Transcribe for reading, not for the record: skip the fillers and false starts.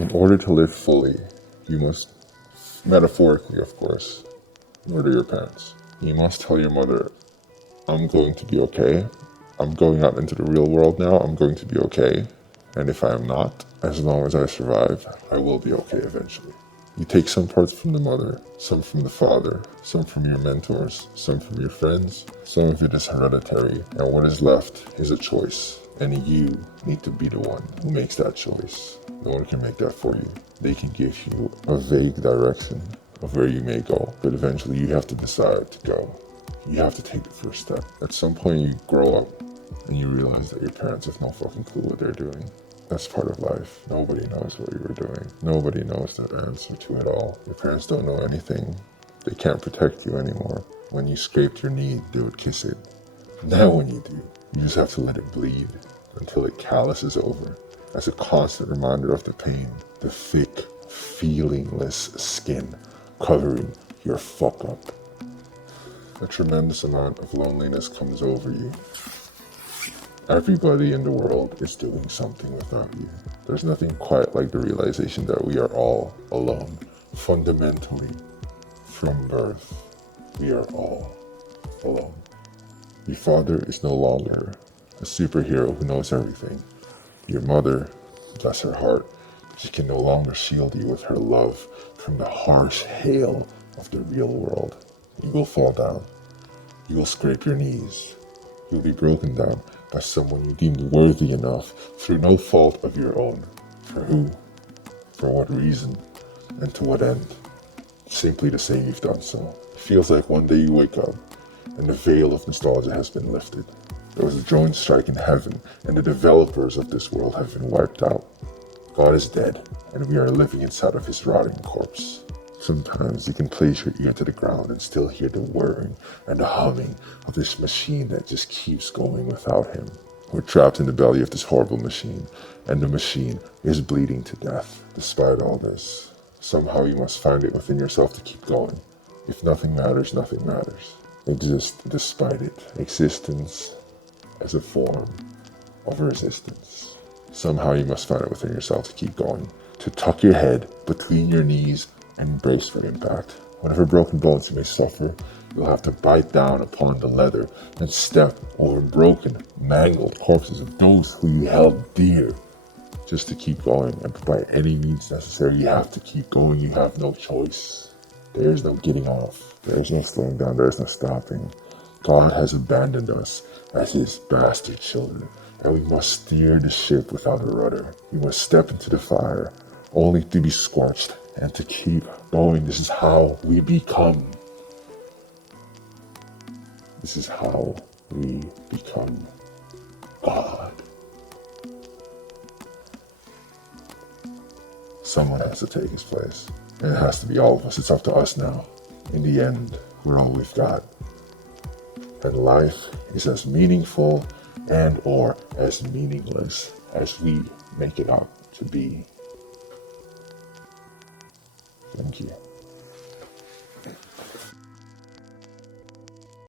In order to live fully, you must, metaphorically of course, murder your parents. You must tell your mother, I'm going to be okay. I'm going out into the real world now. I'm going to be okay. And if I am not, as long as I survive, I will be okay eventually. You take some parts from the mother, some from the father, some from your mentors, some from your friends. Some of it is hereditary, and what is left is a choice. And you need to be the one who makes that choice. No one can make that for you. They can give you a vague direction of where you may go, but eventually you have to decide to go. You have to take the first step. At some point you grow up and you realize that your parents have no fucking clue what they're doing. That's part of life. Nobody knows what you were doing. Nobody knows the answer to it all. Your parents don't know anything. They can't protect you anymore. When you scraped your knee, they would kiss it. Now when you do, you just have to let it bleed until it calluses over as a constant reminder of the pain, the thick, feelingless skin covering your fuck up. A tremendous amount of loneliness comes over you. Everybody in the world is doing something without you. There's nothing quite like the realization that we are all alone. Fundamentally, from birth, we are all alone. Your father is no longer a superhero who knows everything. Your mother, bless her heart, she can no longer shield you with her love from the harsh hail of the real world. You will fall down. You will scrape your knees. You'll be broken down by someone you deemed worthy enough through no fault of your own. For who? For what reason? And to what end? Simply to say you've done so. It feels like one day you wake up and the veil of nostalgia has been lifted. There was a drone strike in heaven and the developers of this world have been wiped out. God is dead and we are living inside of his rotting corpse. Sometimes you can place your ear to the ground and still hear the whirring and the humming of this machine that just keeps going without him. We're trapped in the belly of this horrible machine, and the machine is bleeding to death. Despite all this, somehow you must find it within yourself to keep going. If nothing matters, nothing matters. Exist despite it. Existence as a form of resistance. Somehow you must find it within yourself to keep going. To tuck your head between your knees and brace for impact. Whatever broken bones you may suffer, you'll have to bite down upon the leather and step over broken, mangled corpses of those who you held dear, just to keep going. And by any means necessary, you have to keep going. You have no choice. There's no getting off. There's no slowing down. There's no stopping. God has abandoned us as his bastard children, and we must steer the ship without a rudder. We must step into the fire, only to be scorched and to keep going. This is how we become. This is how we become God. Someone has to take his place. And it has to be all of us. It's up to us now. In the end, we're all we've got. And life is as meaningful and or as meaningless as we make it out to be. Thank you.